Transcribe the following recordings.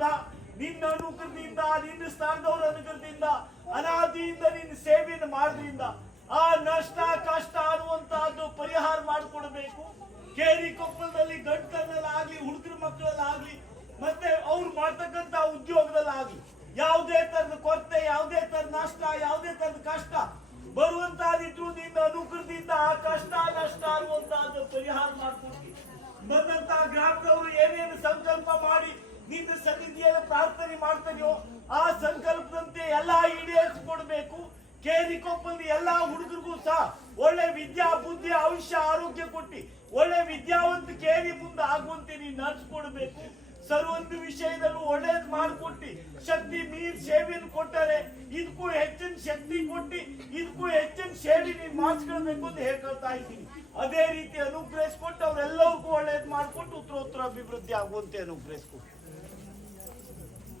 ಅನುಗ್ರಹದಿಂದ ನಿನ್ನ ಅನುಗ್ರಹದಿಂದ, ನಿನ್ನ ಸ್ಥಾನದವರ ಅನುಗ್ರಹದಿಂದ, ಅನಾದಿಯಿಂದ ನಿನ್ನ ಸೇವೆಯನ್ನು ಮಾಡೋದ್ರಿಂದ ಆ ನಷ್ಟ, ಕಷ್ಟ ಅನ್ನುವಂತಹದ್ದು ಪರಿಹಾರ ಮಾಡಿಕೊಡಬೇಕು. ಕೇರಿ ಕೊಪ್ಪಳದಲ್ಲಿ ಗಂಟನಲ್ಲಾಗ್ಲಿ ಹುಡುಗರ ಮಕ್ಕಳಲ್ಲಾಗ್ಲಿ, ಮತ್ತೆ ಅವ್ರು ಮಾಡ್ತಕ್ಕಂತ ಉದ್ಯೋಗದಲ್ಲಾಗ್ಲಿ, ಯಾವುದೇ ತರದ ಕೊರತೆ, ಯಾವುದೇ ತರದ ನಷ್ಟ, ಯಾವುದೇ ತರದ ಕಷ್ಟ ಬರುವಂತಹದಿದ್ರು ನಿನ್ನ ಅನುಗ್ರಹದಿಂದ ಆ ಕಷ್ಟ, ನಷ್ಟ ಅನ್ನುವಂತಹದ್ದು ಪರಿಹಾರ ಮಾಡ್ಕೊಡ್ತೀವಿ ಬಂದಂತಹ ಗ್ರಾಮದವರು ಏನೇನು ಸಂಕಲ್ಪ ಮಾಡಿ ನಿನ್ನ ಸನ್ನಿಧಿಯಲ್ಲಿ ಪ್ರಾರ್ಥನೆ ಮಾಡ್ತಾನೆಯೋ, ಆ ಸಂಕಲ್ಪದಂತೆ ಎಲ್ಲಾ ಈಡೇರಿಸ್ಕೊಡ್ಬೇಕು. ಕೇರಿ ಕೊಪ್ಪಲ್ಲಿ ಎಲ್ಲಾ ಹುಡುಗರಿಗೂ ಸಹ ಒಳ್ಳೆ ವಿದ್ಯಾ, ಬುದ್ಧಿ, ಆಯುಷ್ಯ, ಆರೋಗ್ಯ ಕೊಟ್ಟಿ ಒಳ್ಳೆ ವಿದ್ಯಾವಂತ ಕೇರಿ ಮುಂದೆ ಆಗುವಂತೆ ನೀನು ನಡ್ಸ್ಕೊಡ್ಬೇಕು. ಸರ್ವೊಂದು ವಿಷಯದಲ್ಲೂ ಒಳ್ಳೇದ್ ಮಾಡಿಕೊಟ್ಟಿ, ಶಕ್ತಿ ಮೀರ್ ಸೇವೆಯನ್ನು ಕೊಟ್ಟರೆ ಇದಕ್ಕೂ ಹೆಚ್ಚಿನ ಶಕ್ತಿ ಕೊಟ್ಟಿ, ಇದಕ್ಕೂ ಹೆಚ್ಚಿನ ಸೇವೆ ನೀನು ಮಾಡಿಸ್ಕೊಳ್ಬೇಕು ಅಂತ ಹೇಳ್ಕೊಳ್ತಾ ಇದ್ದೀನಿ. ಅದೇ ರೀತಿ ಅನುಗ್ರಹಿಸ್ಕೊಟ್ಟು ಅವರೆಲ್ಲರಿಗೂ ಒಳ್ಳೇದ್ ಮಾಡಿಕೊಟ್ಟು ಉತ್ತರೋತ್ತರ ಅಭಿವೃದ್ಧಿ ಆಗುವಂತೆ ಅನುಗ್ರಹಿಸ್ಕೊಟ್ಟು.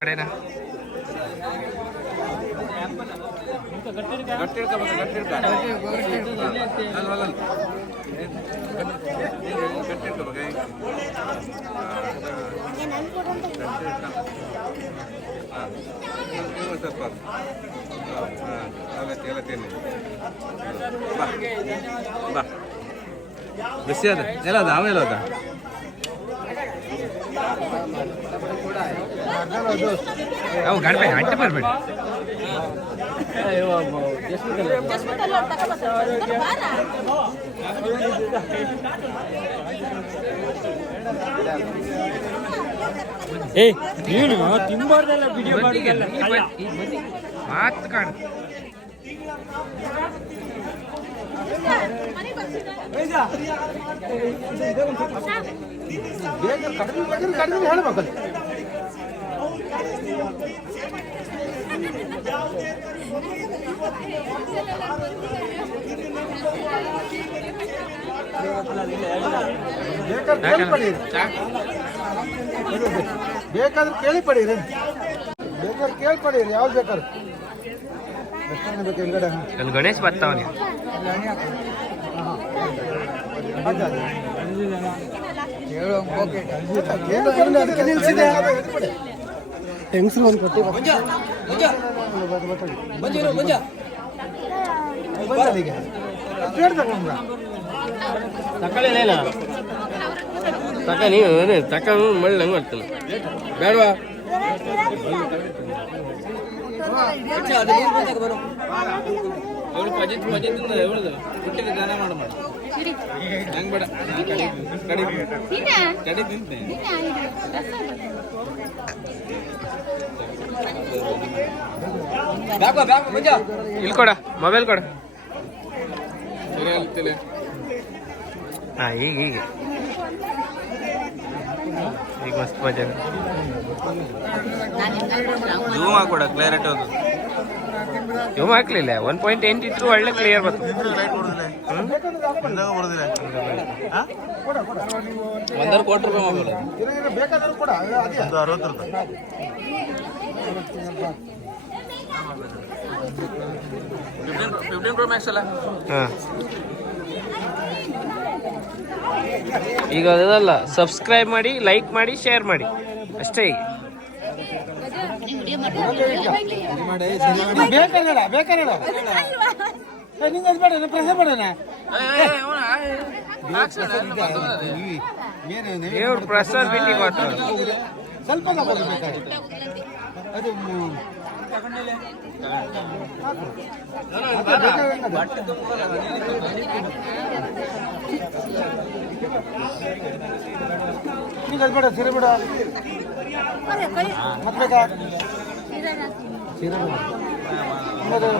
ಕಡೆ ಸ್ವಲ್ಪ ಬಾ ಬಾ ಬಿಸಿ ಅದ. ಎಲ್ಲ ಅದ ಆಮೇಲೆ ಅದ ಅವು ಗಣಪತಿ ಅಡ್ಡ ಬರಬೇಡಿ. ಏ ಏನು ತಿಂಬಾರ್ದೆಲ್ಲ ವಿಡಿಯೋ ಮಾತು ಕಾಣ ಬೇಕಾದ್ರೆ ಕೇಳಿ ಪಡೀರಿ ಬೇಕಾದ್ರೆ ಕೇಳಿ ಪಡೀರಿ ಯಾವ್ದು ಬೇಕಾದ್ರೆ ಎಷ್ಟು ಬೇಕು ಹಿಂಗಡೆ ಅಲ್ಲಿ ಗಣೇಶ್ ಬರ್ತಾವನಿ. ಹೆಂಗಸರು ಒಂದು ಕೊಟ್ಟು. ತಕೊಳ್ಳೇನ ತಕ ನೀವು ತಕ ಮಳ್ಳಿ ಹಂಗೆ ಮಾಡ್ತಾನೆ ಬೇಡವಾ? ಅವಳು ಪಜಿತ್ ಪಜಿತ್ ಅವಳದು ಹುಟ್ಟಿದ ಗಾನ ಮಾಡ ಮಾಡ ಹಂಗೆ ಬೇಡ ಕಡಿ. ಕಡಿ ತಿಂತೆ ಇಲ್ಲಿ ಕೊಡ ಮೊಬೈಲ್ ಕೊಡ ಹಾಂ ಈಗ ಈಗ ಈಗ ಮಸ್ತ್ ಮಜಾ ಜೂಮ್ ಹಾಕೊಡ ಕ್ಲಿಯರಿಟಿ ಅದು ಜೂಮ್ ಹಾಕ್ಲಿಲ್ಲ ಒನ್ ಪಾಯಿಂಟ್ ಎಂಟ್ ಇಟ್ಟರು ಒಳ್ಳೆ ಕ್ಲಿಯರ್ ಬರ್ತದೆ ಒಂದರ ಕೋಟಿ ರೂಪಾಯಿ ಮೊಬೈಲ್ ಬೇಕಾದ್ರೆ ಕೂಡ ಅದೇ ಒಂದು ಅರವತ್ತು ರೂಪಾಯಿ. ಫಿಫ್ಟೀನ್ ಪ್ರೋ ಮ್ಯಾಕ್ಸ್ ಅಲ್ಲ? ಹಾಂ. ಈಗ ಅದಲ್ಲ ಸಬ್ಸ್ಕ್ರೈಬ್ ಮಾಡಿ ಲೈಕ್ ಮಾಡಿ ಶೇರ್ ಮಾಡಿ. ಅಷ್ಟೇ ಈಗ. ಪ್ರಸಾದ್ ಬಿಟ್ಟಿ ಸ್ವಲ್ಪ ಅದು ಮ್, ಅದು ಬೇಕಾದ್ರೆ ನಿಂಗೆ ಅದು ಬೇಡ ಸೀರೆ ಬೇಡ ಮತ್ತೆ ಬೇಕಾ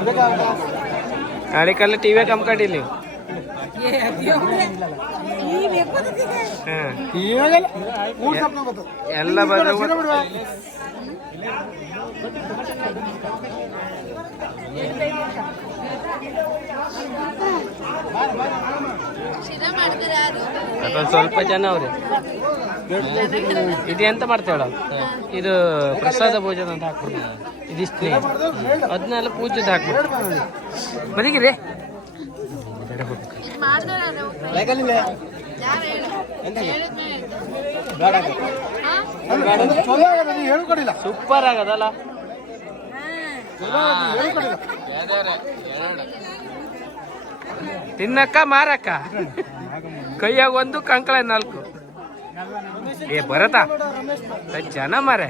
ಬೇಕಾಗ್ತದೆ ಅದಕ್ಕೆಲ್ಲ ಟಿವಿ ಕಂಪ್ಕೊಂಡಿಲ್ಲ ಹಾಂ ಇವಾಗೆಲ್ಲ ಮೂರು ಸಪ್ನ ಬರ್ತದೆ ಎಲ್ಲ ಸ್ವಲ್ಪ ಜನ ಅವ್ರಿ. ಇದು ಎಂತ ಮಾಡ್ತೇವಳ ಇದು ಪ್ರಸಾದ ಭೋಜನ ಅಂತ ಹಾಕ್ಬಿಡ್ತೀವಿ. ಇದಿಷ್ಟು. ಅದನ್ನೆಲ್ಲ ಪೂಜೆದು ಹಾಕ್ಬಿಡ್ತೀವಿ. ಬದಿಗಿರಿ ಹೇಳ್ಕೊಡಿಲ್ಲ ಸೂಪರ್ ಆಗದಲ್ಲ ತಿನ್ನಕ್ಕ ಮಾರಕ್ಕ? ಕೈಯಾಗ ಒಂದು ಕಂಕಳ ನಾಲ್ಕು. ಏ ಬರತಾ ಜನ ಮಾರೆ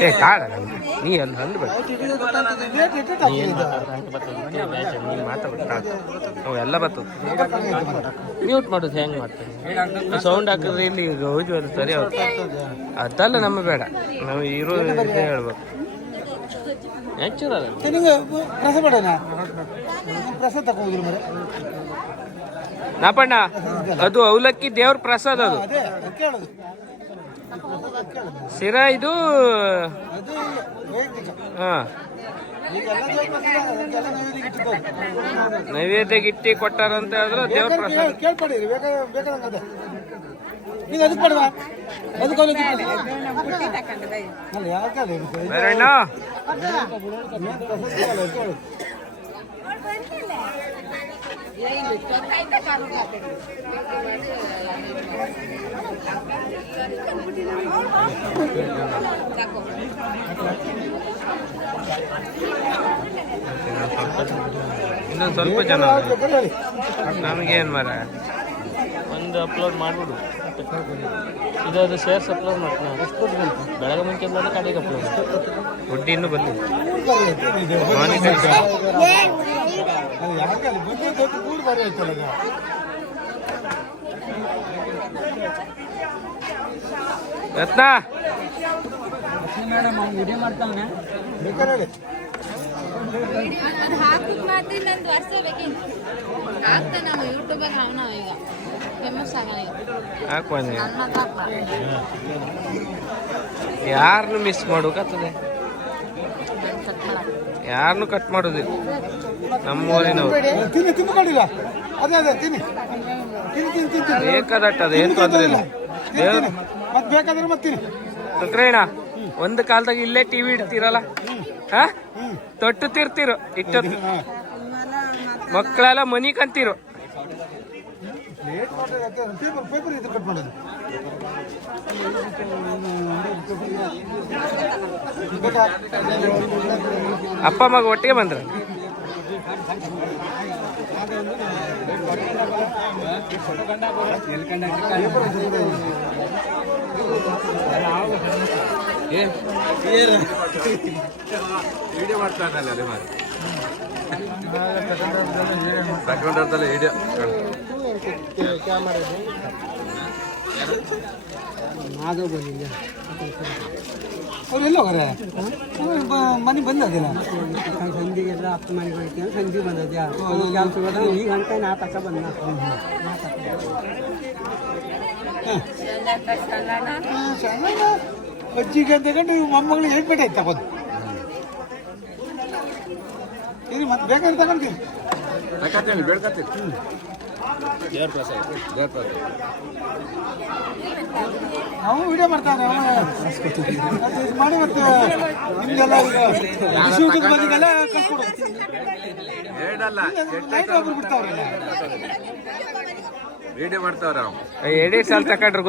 ಏ ಕಾಡ ನೀ ಅಲ್ಲಿ ಅವು ಎಲ್ಲ ಮ್ಯೂಟ್ ಮಾಡೋದು ಹೆಂಗೆ ಮಾಡ್ತೀನಿ ಸೌಂಡ್ ಹಾಕಿದ್ರೆ ಇಲ್ಲಿ ಹೋಗಿ ಸರಿ ಅವ್ರು. ಅದಲ್ಲ ನಮ್ಮ ಬೇಡ. ನಾವು ಇರೋ ಹೇಳ್ಬೇಕು. ನ್ಯಾಚುರಲ್ ಪ್ರಸ ಬೇಡ ಪ್ರಸ ತಗೊಂಡಿಲ್ಲ ಮರೆ ನಾಪಣ್ಣ ಅದು ಅವಲಕ್ಕಿ ದೇವ್ರ ಪ್ರಸಾದ ಅದು. ಶಿರಾ ಇದು ನೈವೇದ್ಯ ಹಾ. ನೈವೇದ್ಯಕ್ಕೆ ಇಟ್ಟಿ ಕೊಟ್ಟಾರಂತ ಹೇಳಿದ್ರೆ ದೇವ್ರ ಪ್ರಸಾದ. ಕೇಳ್- ಕೇಳ್ಪಡಿರಿ ಬೇಕಾ ಬೇಕಾದಂಗೆ ಅದೇ ನೀವು ಅದಕ್ಕೆ ಬೇಡವಾ ಅದಕ್ಕೆ ಅವಲಕ್ಕಿ ಬೇಡ. ಅಲ್ಲ ಯಾಕಲ್ಲ ಇದು? ಇದು ಬೇರಣ್ಣ ಪ್ರಸಾದ ಕೇಳಲ್ಲ, ಕೇಳು. ಇನ್ನೊಂದು ಸ್ವಲ್ಪ ಜನ. ನಮಗೇನು ಮರ ಒಂದು ಅಪ್ಲೋಡ್ ಮಾಡ್ಬಿಡು. ಇದು ಅದು ಶೇರ್ಸ್ ಅಪ್ಲೋಡ್ ಮಾಡ್ತೀನಿ ಬೆಳಗ್ಗೆ ಮುಂಚೆ ಕಡೆಗೆ ಅಪ್ಲೋಡ್ ದುಡ್ಡು ಇನ್ನೂ ಬಂದಿಲ್ಲ. ಅದು ಬಂದಿದ್ದು ಬಾರಿ ಆಯ್ತಲ್ಲ. ರತ್ನ ಬೇಕಾದ್ರೆ ಹೇಳಿ. ಅದು ಹಾಕುದ್ ಮಾತ್ರ ನಂದು ವರ್ಷ ಬೇಕಿತ್ತು ಆಗ್ತಾ ನಾವು ಯೂಟ್ಯೂಬಲ್ಲಿ ಹಾವನ ಈಗ. ಫೇಮಸ್ ಆಗೋಣ ಯಾರನ್ನು ಮಿಸ್ ಮಾಡೋಕತ್ತದೆ ಯಾರನ್ನು ಕಟ್ ಮಾಡೋದಿಲ್ಲ? ನಮ್ಮೂರಿನವ್ರು. ತಿನ್ನಿ ತಿನ್ಕೊಂಡಿಲ್ಲ ಅದೇ ಅದೇ ತಿನ್ನಿ. ತಿನ್ನಿ ತಿನ್ನಿ ತಿನ್ನಿ ತಿನ್ನಿ. ಅದು ಏನು ತೊಂದರೆ ಇಲ್ಲ ದೇವ್ರ ಮತ್ತೆ ಬೇಕಾದ್ರೆ ಮತ್ತೆ ತಿನ್ನಿ. ಸುಕ್ರೇಣ ಒಂದು ಕಾಲದಾಗ ಇಲ್ಲೇ ಟಿವಿ ಇಡ್ತಿರಲ್ಲ? ಹಾ? ತೊಟ್ಟು ತಿರ್ತಿರು ಇಟ್ಟ ಮಕ್ಕಳೆಲ್ಲ ಮನಿ ಕಂತೀರು. ಅಪ್ಪ ಮಗ ಒಟ್ಟಿಗೆ ಬಂದ್ರ. ವಿಡಿಯೋ ಮಾಡ್ತಾ ಇದ್ದಲ್ಲ ಅದೇ ಮಾರಿ ಅರ್ಥದಲ್ಲಿ ವಿಡಿಯೋ ಅವ್ರು ಎಲ್ಲಿ ಹೋಗಾರೆ ಮನೆ ಬಂದದಿಲ್ಲ ಸಂಧಿಗೆಲ್ಲ ಹತ್ತು ಮನೆಗೆ ಹೋಗ್ತೀನಿ ಸಂಧಿ ಬಂದದ್ಯಾ ಕೆಲಸ ಹೋದ ಈಗ ಅಂತ ನಾ ತಕ ಬಂದ ಅಜ್ಜಿಗೆ ಅಂತ ತಗೊಂಡು ಇವ್ ಮೊಮ್ಮಗಳು ಹೇಳ್ಬೇಡ ಆಯ್ತು ತಗೋದು ಇದು ಮತ್ತೆ ಬೇಕಾದ್ರೆ ತಗೊಂಡ್ತೀನಿ ತಕತ್ತೀನಿ ಬೇಡ್ಕತ್ತೀನಿ ದೇವ್ರ ಪ್ರಸಾದ ದೇವ್ರ ಪ್ರಸಾದ ಅವನು ವಿಡಿಯೋ ಮಾಡ್ತಾನೆ ಅವನು. ಮತ್ತೆ ಮಾಡಿ ಮತ್ತೆ ನಿಮ್ಗೆಲ್ಲ ಬಿಡ್ತಾವ್ರಲ್ಲ ವಿಡಿಯೋ ಮಾಡ್ತಾವ್ರ ಎರಡೆರಡು ಸಾಲ ತಕೊಂಡ್ರೆ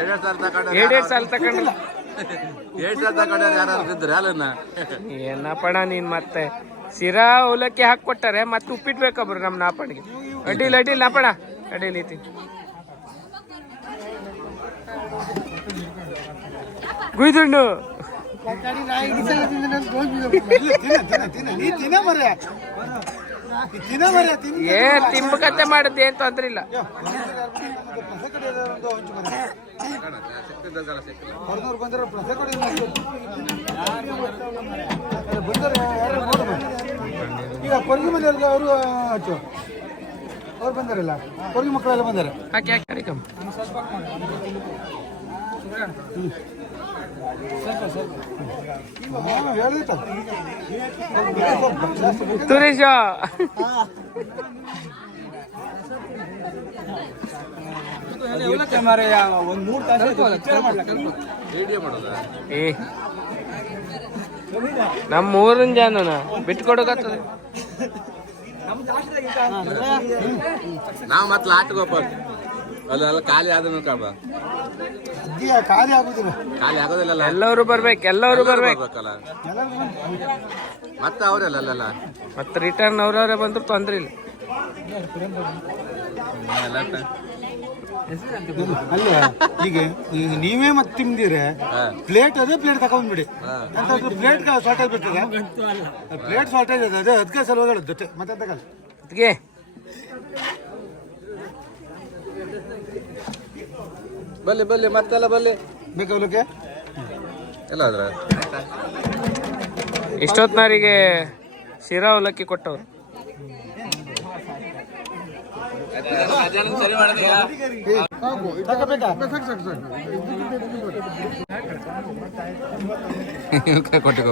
ಎರಡ್ ಸಾಲ ತಗೊಂಡ್ರೆ ಎರಡೆರಡು ಸಾಲ ತಕೊಂಡ್ರೆ. ಎರಡ್ ಸಾಲ ಯಾರು ಇದ್ರೆ ಅಲ್ಲನ್ನ ಏನಪ್ಪಣ ನೀನ್ ಮತ್ತೆ? ಸಿರಾ ಅವಲಕ್ಕಿ ಹಾಕಿ ಕೊಟ್ಟಾರೆ ಮತ್ತೆ ಉಪ್ಪಿಟ್ಟು ಬೇಕಬ್ರು ನಮ್ಮ ನಾಪಣಿಗೆ ಅಡ್ಡಿಲ್ಲ ಅಡ್ಡಿಲ್ಲ ಅಪ್ಪಣ ಅಡ್ಡಿಲ್ಲ ಐತಿ ಗುಯ್ದುಣ್ಣು ಏ, ತಿಂಬಕತ್ತೆ ಮಾಡುತ್ತೆ ಏನ್ ತೊಂದ್ರೆ ಇಲ್ಲ. ಈಗ ಕೊರಗಿ ಮನೆಯವ್ರಿಗೆ ಅವರು ಹಚ್ಚು. ಅವ್ರು ಬಂದಾರಲ್ಲ? ಅವ್ರಿಗೆ ಮಕ್ಕಳೆಲ್ಲ ಬಂದಾರೆ? ಹಾಕಿ ಹಾಕಿ. ಒಂದು ಮೂರು ತಾಸು ಏ. ನಮ್ಮ ಊರಿನ ಜನನ ಬಿಟ್ಕೊಡಕತ್ತದ ನಾವು ಮತ್ತೆ ಲಾಟ್ಗೆ ಹೋಗ್ಬೋದು ಅಲ್ಲೆಲ್ಲ ಖಾಲಿ ಆದ್ರೂ ಕಾಬ. ಖಾಲಿ ಆಗುದಿಲ್ಲ. ಖಾಲಿ ಆಗೋದಿಲ್ಲ ಎಲ್ಲರೂ ಬರ್ಬೇಕು ಎಲ್ಲರೂ ಬರ್ಬೇಕು. ಬರ್ಬೇಕಲ್ಲ. ಮತ್ತೆ ಅವರಲ್ಲ ಅಲ್ಲೆಲ್ಲ ಮತ್ತೆ ರಿಟರ್ನ್ ಅವ್ರವ್ರೆ ಬಂದ್ರು ತೊಂದ್ರೆ ಇಲ್ಲ. ಅಲ್ಲ ಈಗ ಈಗ ನೀವೇ ಮತ್ತೆ ತಿಂದಿರೆ ಪ್ಲೇಟ್ ಅದೇ ಪ್ಲೇಟ್ ತಗೊಂಡ್ಬಿಡಿ ಅಂತ ಪ್ಲೇಟ್ ಶಾರ್ಟೇಜ್ ಬಿಟ್ಟಿದೆ. ಪ್ಲೇಟ್ ಶಾರ್ಟೇಜ್ ಇದೆ ಅದೇ ಅದಕ್ಕೆ ಸಲುವಾಗಿ ಹೇಳೋದು ಜೊತೆ ಮತ್ತೆ ಅದಕ್ಕೆ ಅದ್ಕೆ ಬಲ್ಲಿ ಬಲ್ಲಿ ಮತ್ತೆಲ್ಲ ಬಲ್ಲಿ ಬೇಕಾಗ್ಲಿಕ್ಕೆ ಎಲ್ಲ ಅದ್ರ ಇಷ್ಟೊತ್ತಿನವರಿಗೆ ಶಿರಾ ಅವಲಕ್ಕಿ ಕೊಟ್ಟವ್ರು. ಸರಿ ಮಾಡಿದೆ ತಗೋಬೇಕಾ ಕೊಟ್ಟಿಕೋ